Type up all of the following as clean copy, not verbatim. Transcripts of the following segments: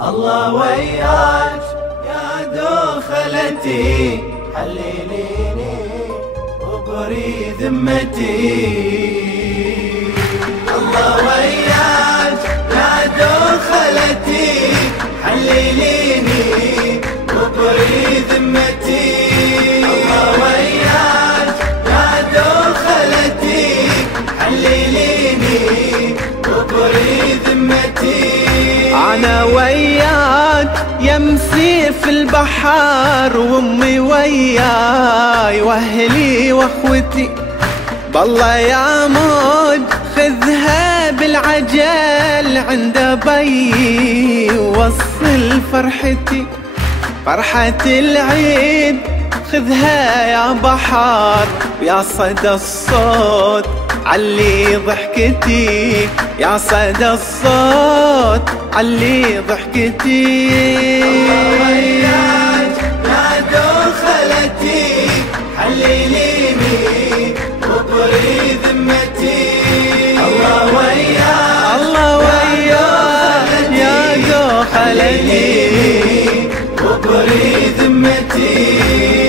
الله وياك يا دخلتي، حلليني وبري ذمتي. الله وياك يا دخلتي، حلليني وبري ذمتي. الله وياك يا دخلتي، حلليني وبري ذمتي. أنا وياك يمسي في البحر، وأمي وياي وأهلي وأخوتي. بالله يا موج خذها بالعجل عند بيي، ووصل فرحتي فرحة العيد. خذها يا بحر يا صدى الصوت، علي ضحكتي يا صدى الصوت، علي ضحكتي. الله وياك يا دخلتي، حلليني وبري ذمتي. الله وياك الله وياك يا دخلتي، وبري ذمتي.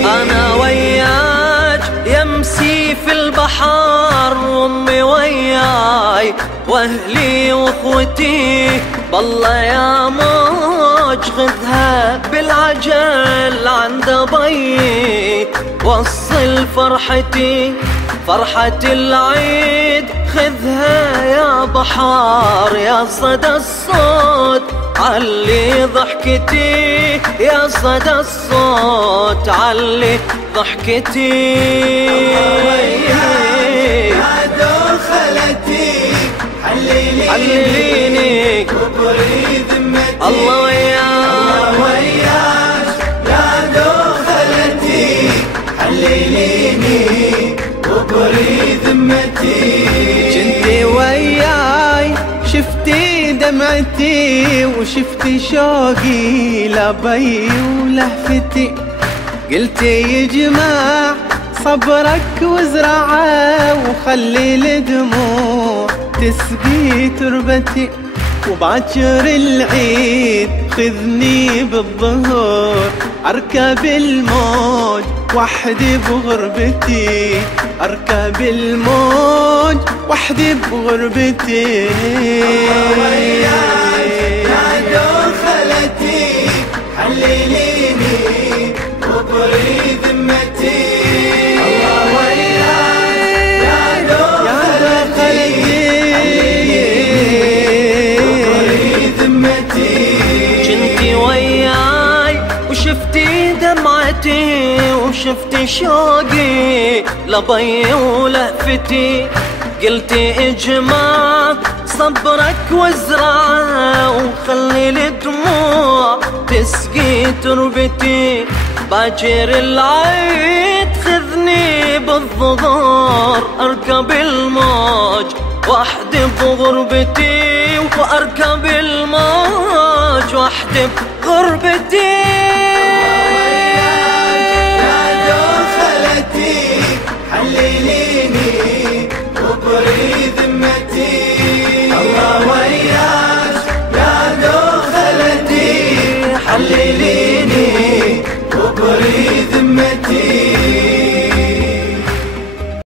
أنا وياك يمسي في البحر، وأمي وياي وأهلي وأخوتي. بالله يا موج خذها بالعجل عند بيي، وصل فرحتي فرحة العيد. خذها يا بحر يا صدى الصوت، علي ضحكتي يا صدى الصوت، علي ضحكتي. الله وياك يا دخلتي، حلليني وبري ذمتي. الله وياك الله وياك يا دخلتي، حلليني وبري ذمتي. جنتي وياي شفتي دمعتي، وشفتي شوقي لبي ولهفتي. قلتي يجمع صبرك وزرعه، وخلي الدموع تسقي تربتي. وباكر العيد خذني بالظهر، أركب الموج وحدي بغربتي، أركب الموج وحدي بغربتي. الله وياك يا دخلتي، حلليني وبري ذمتي. الله وياك يا دخلتي، وبري ذمتي. جنتي وياي وشفتي دمعتي، وشفتي شوقي لبي ولهفتي. قلتي اجمع صبرك وازرعه، وخلي الدموع تسقي تربتي. باكر العيد خذني بالظهر، اركب الموج وحدي بغربتي، واركب الموج وحدي بغربتي.